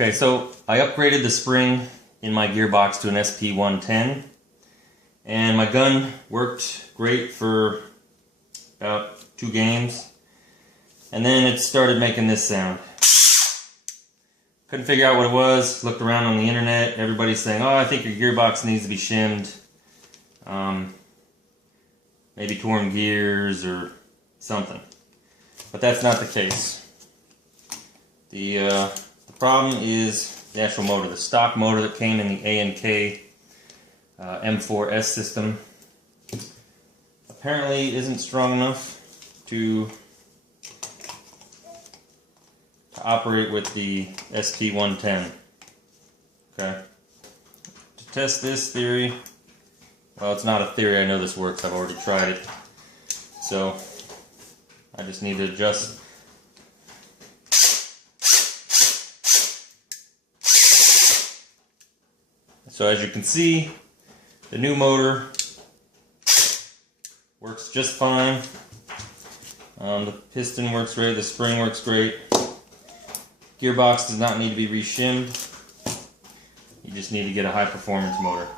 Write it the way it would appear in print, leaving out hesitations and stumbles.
Okay, so I upgraded the spring in my gearbox to an SP110, and my gun worked great for about 2 games, and then it started making this sound. Couldn't figure out what it was, looked around on the internet, everybody's saying, oh, I think your gearbox needs to be shimmed, maybe torn gears or something, but that's not the case. The problem is the actual motor. The stock motor that came in the A&K M4S system apparently isn't strong enough to operate with the SP110. Okay. To test this theory, well, it's not a theory, I know this works, I've already tried it. So I just need to adjust. So as you can see, the new motor works just fine. The piston works great, the spring works great. Gearbox does not need to be re-shimmed. You just need to get a high performance motor.